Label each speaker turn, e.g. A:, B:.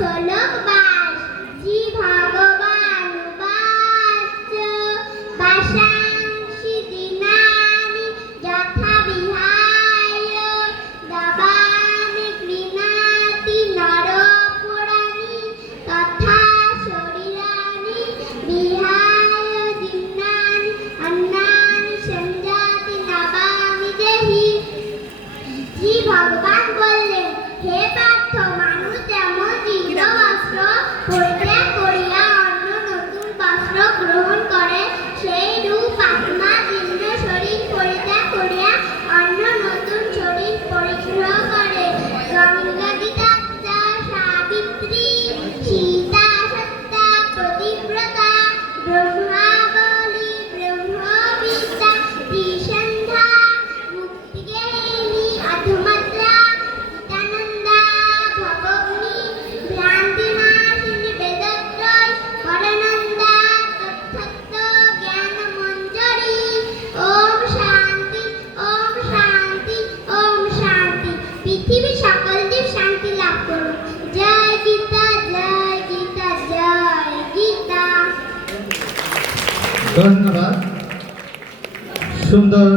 A: চলক বাস, জি ভগবান বাস। বাসাংশি দিনানি যথা বিহায় দবানি গৃণাতি নর পুরাণি তথা শরীরানি বিহায় দিনানি অন্নানি সঞ্জাতি নবামি দেহি। জি ভগবান বললেন, হে পার্থ মা 我
B: ধন্যবাদ সুন্দর